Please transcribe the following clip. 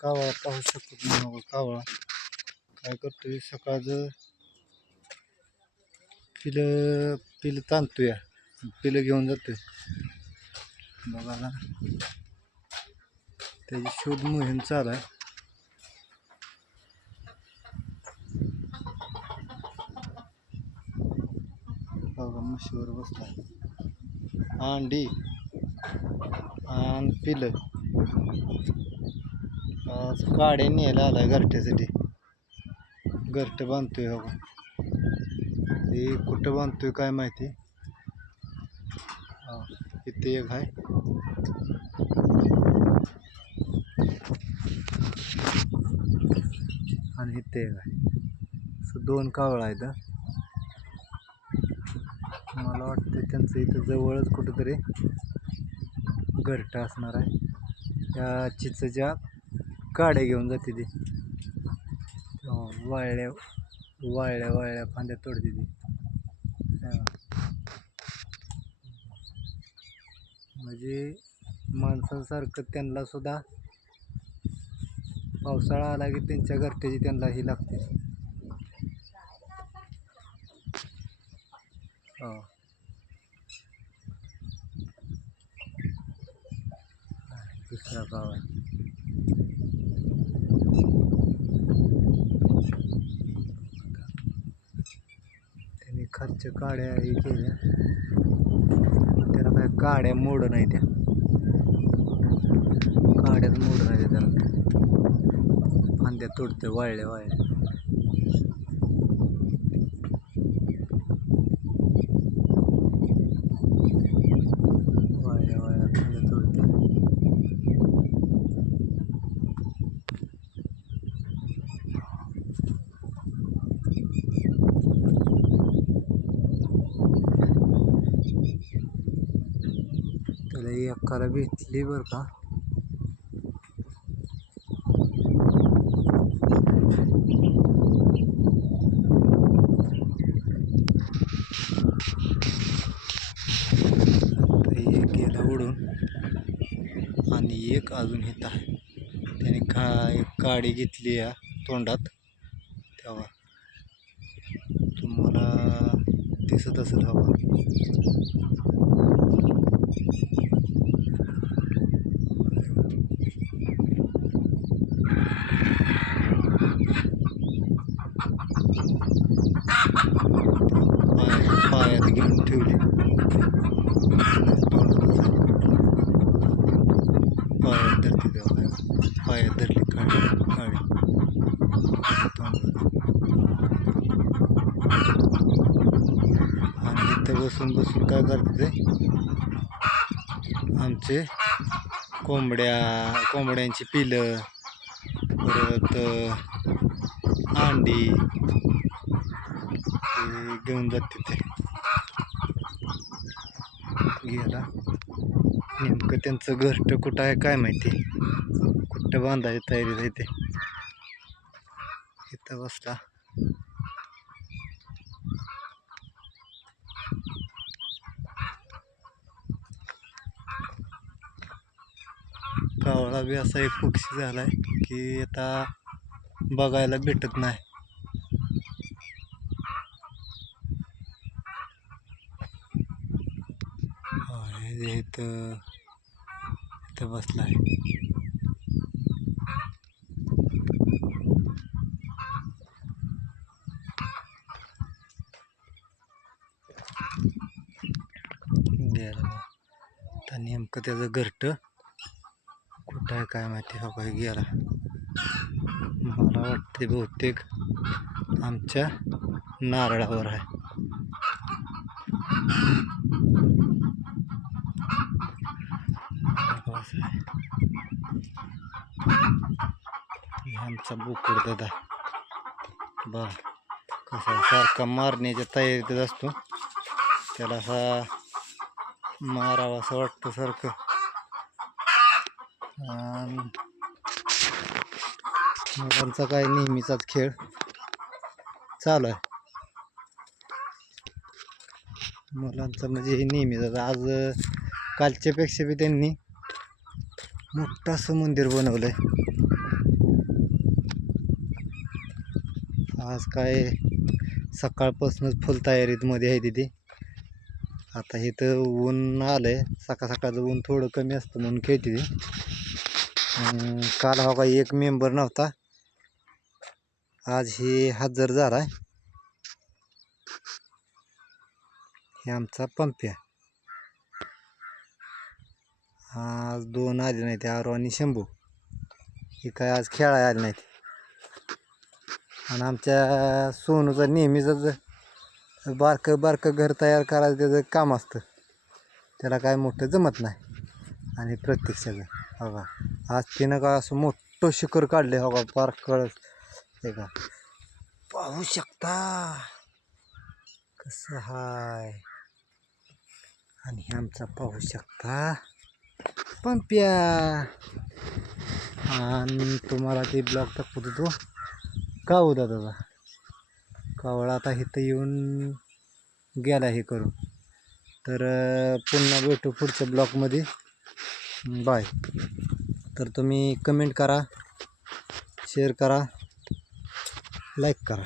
कावळा पाहू शकतो तुम्ही. कावळा काय करतोय, सकाळचं पिलं पिलं ताणतोय, पिलं घेऊन जातोय बघा ना. त्याची शोध मोहीम चालू आहे. बघा म्हशीवर बसला, अंडी आणि पिलं. आज काड्या न्यायला आलाय घरट्यासाठी. घरटं बांधतोय हो. हे कुठं बांधतोय काय माहिती. इथे एक आहे आणि इथे एक आहे. असं दोन कावळा आहेत. मला वाटतं त्यांचं इथं जवळच कुठंतरी घरटं असणार आहे. त्या चिचच्या काड्या घेऊन जाते ती. वाळल्या वाळल्या वाळल्या फांद्या तोडते ती. म्हणजे माणसांसारखं त्यांना सुद्धा पावसाळा आला की त्यांच्या घरट्याची त्यांना ही लागते. दुसरा गाव आहे. त्यांनी खालच्या काड्या हे केल्या, त्याला काय काड्या मोड नाही, त्या काड्यात मोड नाही त्याला. फांद्या तोडते वाळल्या वाळल्या. वाळल्या वाळल्या फांद्या तोडते. त्याला एकाला भेटली बरं का. एक गेला उडून आणि एक अजून येत आहे. त्याने एक काडी घेतली या तोंडात, तेव्हा तुम्हाला दिसत असेल हवा. पायात घेऊन ठेवली, पायात धरते तेव्हा. पायात धरली काडी काडी आणि इथं बसून बसून काय करते आमचे कोंबड्यांची पिलं, परत अंडी घेऊन जाते. ते गेला. नेमकं त्यांचं घरटं कुठं आहे काय माहिती, कुठं बांधायची तयारी आहे. ते इथं बसला. कावळा बी असा एक पक्षी झालाय की आता बघायला भेटत नाही. इथं बसला आहे. गेला तर नेमकं त्याचं घरटं कुठं आहे काय माहिती. हो काय गेला. मला वाटते बहुतेक आमच्या नारळावर आहे. आमचा बोकड दादा बा कसा सारखा मारण्याच्या तयारीतच असतो. त्याला हा मारावा असं वाटतं सारखं. मुलांचा काय नेहमीचाच खेळ चालू आहे. मुलांचा म्हणजे हे नेहमीच. आज कालच्यापेक्षा बी त्यांनी मोठं असं मंदिर बनवलंय. आज काय सकाळपासूनच फुल तयारीमध्ये आहे तिथे. आता इथं ऊन आलंय, सकाळ सकाळचं ऊन थोडं कमी असतं म्हणून खेळते ती. काल हा काही एक मेंबर नव्हता, आज ही हजर झालाय. हे आमचा पंप्या. आज 2 आले नाहीत, आरो आणि शंभू. हे काय आज खेळायला आले नाहीत. आणि आमच्या सोनूचा नेहमीच बारकं घर तयार करायचं त्याचं काम असतं, त्याला काय मोठं जमत नाही. आणि प्रत्यक्षाचं बघा आज तिनं का असं मोठं शिखर काढले. हो का पार कळस हे का पाहू शकता कसं हाय. आणि हे आमचा पाहू शकता पंप्या. आणि तुम्हाला ते ब्लॉग दाखवतो तो का होता दादा कावळा. आता इथं येऊन गेला हे करून. तर पुन्हा भेटू पुढच्या ब्लॉगमध्ये. बाय. तर तुम्ही कमेंट करा, शेअर करा, लाईक करा.